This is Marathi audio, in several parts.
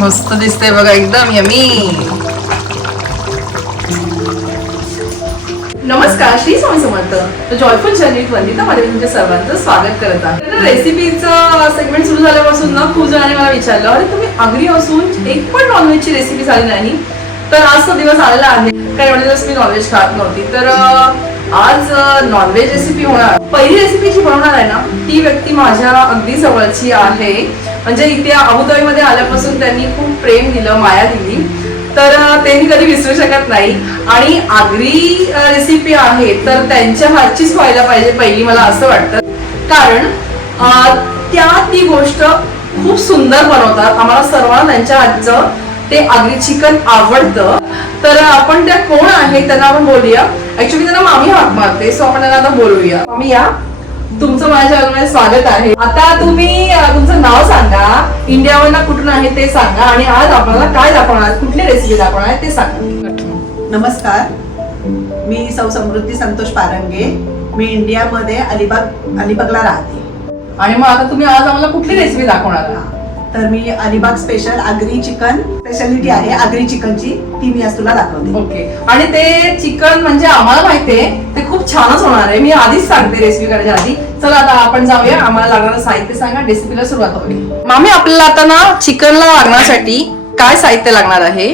मस्त दिसतंय बघा एकदम यमी नमस्कार श्री स्वामी समर्थ जॉयफुल जर्नी वंदिता मध्ये तुमच्या सर्वांचं स्वागत करत. आहे रेसिपीचं सेगमेंट सुरू झाल्यापासून ना खूप जणांनी मला विचारलं अरे तुम्ही अग्री असून एक पण नॉनव्हेजची रेसिपी झाली नाही. तर आज तो दिवस आलेला आहे. काही म्हणजे मी नॉनव्हेज खात नव्हती. तर आज नॉनव्हेज रेसिपी होणार. पहिली रेसिपी जी बनवणार आहे ना ती व्यक्ती माझ्या अगदी जवळची आहे. म्हणजे इथे अबुधाबीमध्ये आल्यापासून त्यांनी खूप प्रेम दिलं माया दिली. तर ते मी कधी विसरू शकत नाही. आणि आगरी रेसिपी आहे तर त्यांच्या हातचीच व्हायला पाहिजे पहिली मला असं वाटतं. कारण त्या ती गोष्ट खूप सुंदर बनवतात. आम्हाला सर्वांना त्यांच्या हातचं ते आगरी चिकन आवडतं. तर आपण त्या कोण आहे त्यांना आपण बोलूया. ऍक्च्युली त्यांना मामी हाक मारते सो आपण त्यांना आता बोलूया. मामी या. तुमचं माझ्या चॅनलमध्ये स्वागत आहे. आता तुम्ही तुमचं नाव सांगा. इंडियावरनं कुठून आहे ते सांगा. आणि आज आपल्याला काय दाखवणार? कुठली रेसिपी दाखवणार आहे ते सांगा. नमस्कार. मी सौ समृद्धी संतोष पारंगे. मी इंडियामध्ये अलिबाग अलिबागला राहते. आणि मग आता तुम्ही आज आम्हाला कुठली रेसिपी दाखवणार आहात? तर मी Alibag special Agri chicken speciality आहे आगरी चिकनची ती मी आज तुला दाखवते. ओके आणि ते चिकन म्हणजे आम्हाला माहितीये ते खूप छानच होणार आहे. मी आधीच सांगते रेसिपी करायच्या आधी. चला आता आपण जाऊया. आम्हाला लागणारं साहित्य सांगा रेसिपीला सुरुवात होईल मामी आपल्याला आता ना चिकनला लागण्यासाठी काय साहित्य लागणार आहे?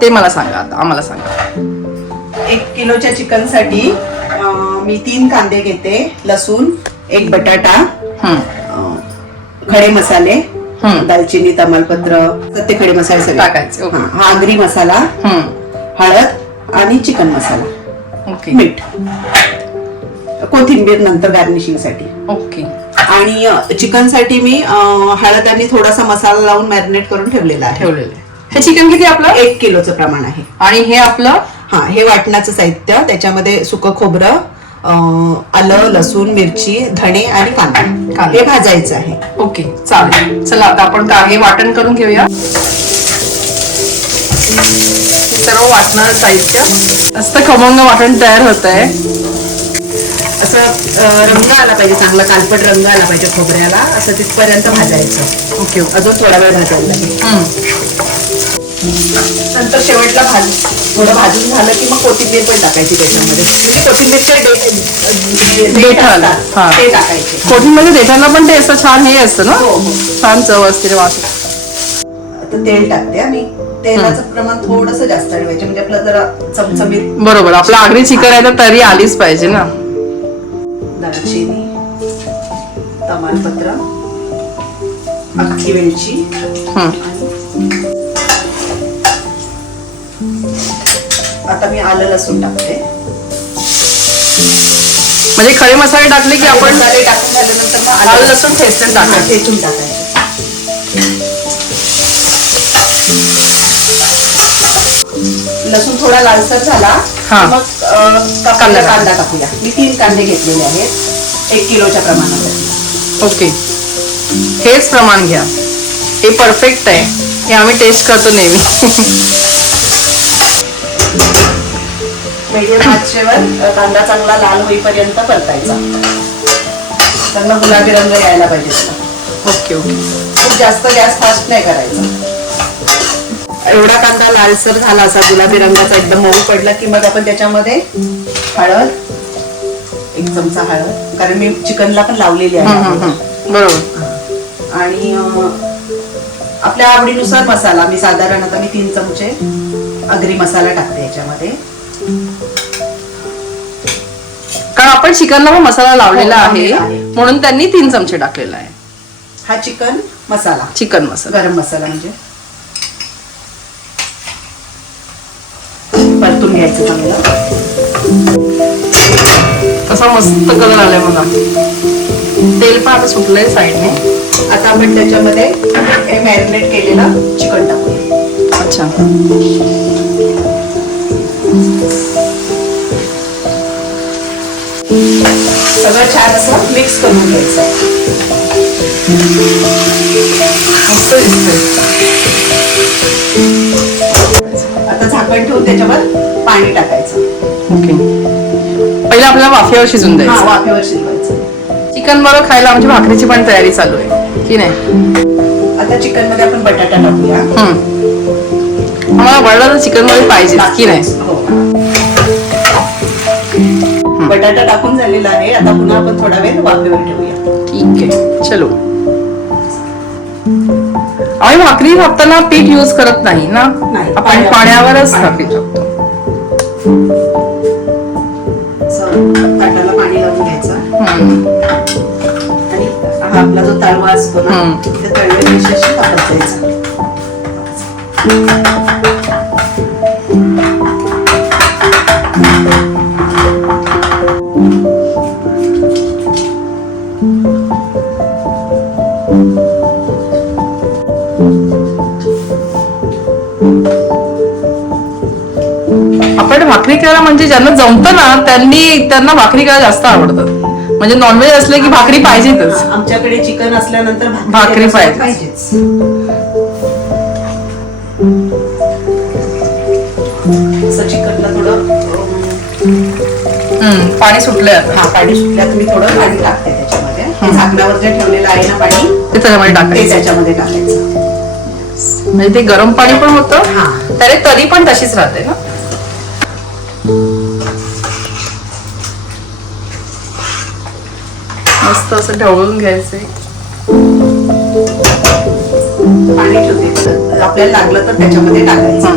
ते मला सांगा आता. आम्हाला सांगा. एक किलोच्या चिकनसाठी अं, मी तीन कांदे घेते. लसूण एक बटाटा खडे मसाले. दालचिनी तमालपत्र सत्य खडे मसाले सगळे. टाकायचे, ओके. हा, आगरी मसाला हम्म, हळद आणि चिकन मसाला. ओके. मीठ. कोथिंबीर नंतर गार्निशिंगसाठी. ओके. आणि चिकनसाठी मी अं, हळद आणि थोडासा मसाला लावून मॅरिनेट करून ठेवलेला आहे. ठेवलेलं आहे. हे चिकन किती आपलं? एक किलोचं प्रमाण आहे. आणि हे आपलं? हा हे वाटणाचं साहित्य त्याच्यामध्ये सुकं खोबरं अं, आलं लसूण मिरची धणे आणि कांदा. कांदा. हे भाजायचं आहे. ओके चालेल. चला आता आपण का हे वाटण करून घेऊया. सर्व वाटणार साहित्य. मस्त खमंग वाटण तयार होत आहे असं रंग आला पाहिजे चांगला कालपट रंग आला पाहिजे खोबऱ्याला. असं तिथपर्यंत भाजायचं. Okay okay. अजून थोडा वेळ भाजायला लागेल. नंतर शेवटला भाज. थोडं भाजून झालं की मग कोथिंबीर पण टाकायची त्याच्यामध्ये. म्हणजे कोथिंबीरचे डे- डे- देठ आलं. असतात, हा. ते टाकायचे. कोथिंबीर देताना पण ते असं छान हे असतं ना? हो, हो. छान चव असते ते वास. आता तेल टाकते आणि तेलाचं प्रमाण थोडस जास्त ठेवायचे. म्हणजे आपलं जरा चमचमीत. बरोबर. आपलं आगरी चिकन आहे तर तरी आलीच पाहिजे ना? दालचिनी तमालपत्र अख्खी वेलची आता मी आलं लसूण टाकते. म्हणजे खडे मसाले टाकले की आपण मसाले टाकून झाल्यानंतर मग आलं लसूण. ठेचून टाकायचं. ठेचून टाकायचे. लसूण थोडा लालसर झाला. हा. मग अं, कापलेला कांदा कांदा टाकूया. मी तीन कांदे घेतलेले आहेत. एक किलोच्या प्रमाणात. ओके. हेच प्रमाण घ्या. हे परफेक्ट आहे. हे आम्ही टेस्ट करतो नेहमी. मीडियम आचेवर कांदा चांगला लाल होईपर्यंत परतायचा. चांगला गुलाबी रंग यायला पाहिजे. Okay okay. खूप जास्त गॅस फास्ट नाही करायचा. एवढा कांदा लालसर झाला असा गुलाबी रंगाचा एकदम मऊ पडला की मग आपण त्याच्यामध्ये हळद एक चमचा हळद कारण मी चिकनला पण लावलेली आहे. बरोबर. आणि आपल्या आवडीनुसार मसाला मी साधारण आता मी तीन चमचे अगरी मसाला टाकते याच्यामध्ये. कारण आपण चिकनला पण मसाला लावलेला हो, आहे. लावलेला आहे. म्हणून त्यांनी तीन चमचे टाकलेला आहे. हा चिकन मसाला. चिकन मसाला. गरम मसाला म्हणजे. परतून घ्यायचं चांगलं. कसा मस्त कलर आलाय बघा. तेल पण आता सुटलंय साईडने आता आपण त्याच्यामध्ये मॅरिनेट केलेलं चिकन टाकूया. अच्छा. सगळं छान असं मिक्स करून घ्यायचं. मस्त दिसतंय. आता झाकण ठेवून त्याच्यावर पाणी टाकायचं. ओके. पहिले आपल्याला वाफेवर शिजून द्यायचं. वाफेवर शिजवायचं. चिकन बरोबर खायला आमची भाकरीची पण तयारी चालू आहे. की नाही? आता चिकनमध्ये आपण बटाटा टाकूया. मला वडला तर चिकनमध्ये पाहिजे की नाही? बटाटा टाकून झालेला आहे. आता पुन्हा आपण थोडा वेळ वाफेवर ठेवूया. ठीक आहे. चलो. आम्ही भाकरी थापताना पीठ यूज करत नाही ना? नाही, आपण पाण्यावर- पाण्यावरच पाणी. भाकरी टाकतो असं ताटाला पाणी लावून घ्यायचं. हम्म. आणि हा आपला जो तळवा असतो ना हम्म. त्या जायचं ज्यांना जमतं ना त्यांनी त्यांना भाकरी करायला जास्त आवडतं. म्हणजे नॉनव्हेज असले की भाकरी पाहिजेतच. आमच्याकडे चिकन असल्यानंतर भाकरी पाहिजेच. चिकनला थोडं पाणी सुटलंय आता. हा पाणी सुटल्यात मी थोडं पाणी टाकते त्याच्यामध्ये. झाकणावर जे ठेवलेलं आहे ना पाणी ते त्याच्यामध्ये ते टाकायचं त्याच्यामध्ये टाकायचं. म्हणजे ते गरम पाणी पण होतं. हा. तरी पण तशीच राहते ना. मस्त असं ढवळून घ्यायचंय पाणी ठेवते. आपल्याला लागलं तर त्याच्यामध्ये टाकायचं.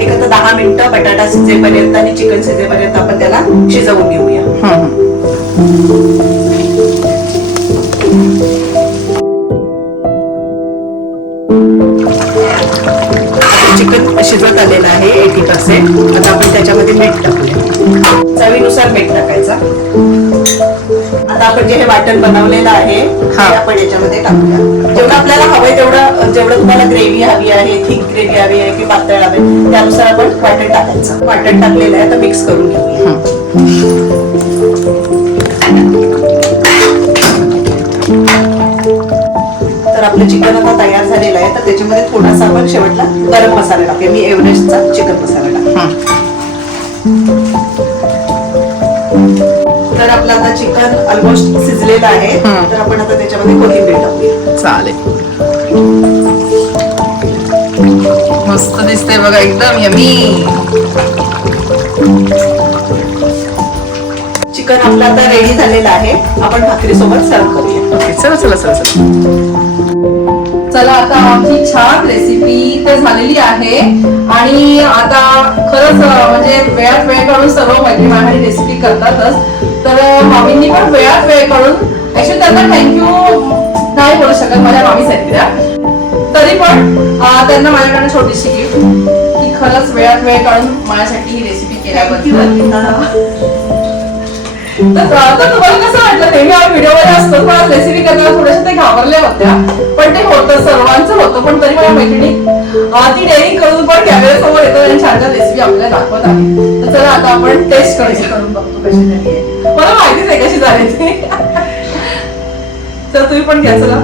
एक आता दहा मिनिटं बटाटा शिजेपर्यंत आणि चिकन शिजेपर्यंत आपण त्याला शिजवून घेऊया. शिजत आलेलं आहे एटी पर्सेंट आता आपण त्याच्यामध्ये मीठ टाकूया. चवीनुसार मीठ टाकायचा. आता आपण जे हे वाटण बनवलेलं आहे हा. आपण याच्यामध्ये टाकूया. जेवढं आपल्याला हवंय तेवढं जेवढं तुम्हाला ग्रेव्ही हवी आहे थिक ग्रेव्ही हवी आहे की पातळ हवी त्यानुसार आपण वाटण टाकायचं. वाटण टाकलेलं आहे आता मिक्स करून घेऊया. आपलं चिकन आता तयार झालेलं आहे तर त्याच्यामध्ये थोडासा आपण शेवटला गरम मसाला टाकूया. मी एव्हरेस्टचा चिकन मसाला टाकते. तर आपलं आता चिकन ऑलमोस्ट शिजलेलं आहे. तर आपण आता त्याच्यामध्ये कोथिंबीर टाकूया. चालेल. मस्त दिसते बघा एकदम यमी चिकन आपलं आता रेडी झालेलं आहे. आपण भाकरी सोबत सर्व करूया चला चला चला चला. चला आता आमची छान रेसिपी तर झालेली आहे. आणि आता खरंच म्हणजे वेळात वेळ काढून सर्व मैत्री माझ्यासाठी रेसिपी करतातच. तर मामींनी पण वेळात वेळ काढून ऍक्च्युली त्यांना थँक्यू नाही बोलू शकत माझ्या मामी आहेत त्या. तरी पण त्यांना माझ्याकडे छोटीशी गिफ्ट की खरंच वेळात वेळ काढून माझ्यासाठी ही रेसिपी केल्याबद्दल. तर तुम्हाला कसं वाटलं? नेहमी आम्ही व्हिडिओमध्ये असतो पण आज रेसिपी करताना थोड्याशा ते घाबरल्या होत्या. पण ते होतं सर्वांचं होतं. पण तरी माझ्या मैत्रिणी ती डेअरिंग करून पण कॅमेरा समोर येतो आणि छान छान रेसिपी आपल्याला दाखवत आहे तर चला आता आपण टेस्ट करूया करून बघतो कशी झाली मला माहितीच आहे कशी झाली ती. तर तुम्ही पण घ्या चला.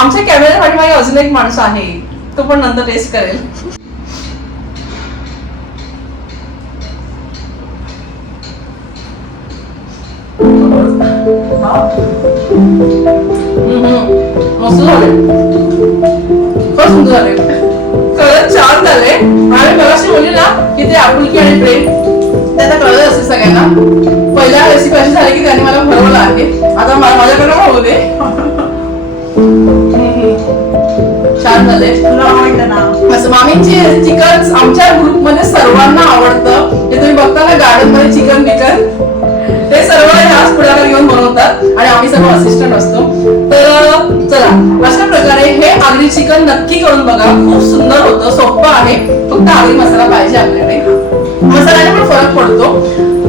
आमच्या कॅमेऱ्या पाठीमागे अजून एक माणूस आहे. तो पण नंतर टेस्ट करेल. मस्त झाले खूप सुंदर झाले खरंच छान झाले आणि मला अशी बोलली ना की ते आपुलकी आणि प्रेम कळलं असेल सगळ्यांना. पहिल्या रेसिपी अशी झाली की त्यांनी मला भरवलं आहे. आता माझ्याकडे होऊ दे. छान झाले तुला आवडलं ना? असं मामींची चिकन आमच्या ग्रुपमध्ये सर्वांना आवडतं. जे तुम्ही बघता ना गार्डनमध्ये चिकन बिकन ते सर्व ह्याच पुढाकार घेऊन बनवतात आणि आम्ही सर्व असिस्टंट असतो. तर चला अशा प्रकारे हे आगरी चिकन नक्की करून बघा. खूप सुंदर होतं सोपं आहे. फक्त आगरी मसाला पाहिजे आपल्याकडे. मसाल्याने पण फरक पडतो.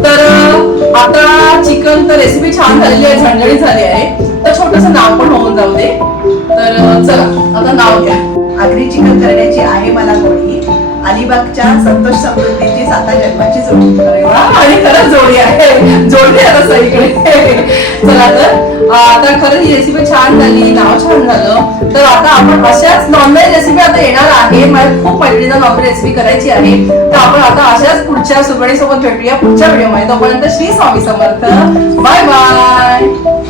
तर आता चिकन तर रेसिपी छान झालेली आहे झणझणीत झाली आहे. तर छोटस नाव पण होऊन जाऊ दे. तर चला आता नाव घ्या. आगरी चिकन करण्याची आहे मला गोडी अलिबागच्या संतोष समृद्धीची साता जन्माची जोडी. आणि खरंच जोडी आहे. जोडली आता चला तर आता खरं ही रेसिपी छान झाली नाव छान झालं. तर आता आपण अशाच नॉनव्हेज रेसिपी आता येणार आहे. मला खूप मैत्रिणींना नॉनव्हेज रेसिपी करायची आहे. तर आपण आता अशाच पुढच्या सुगडी सोबत भेटूया पुढच्या व्हिडिओमध्ये. तोपर्यंत श्री स्वामी समर्थ. Bye bye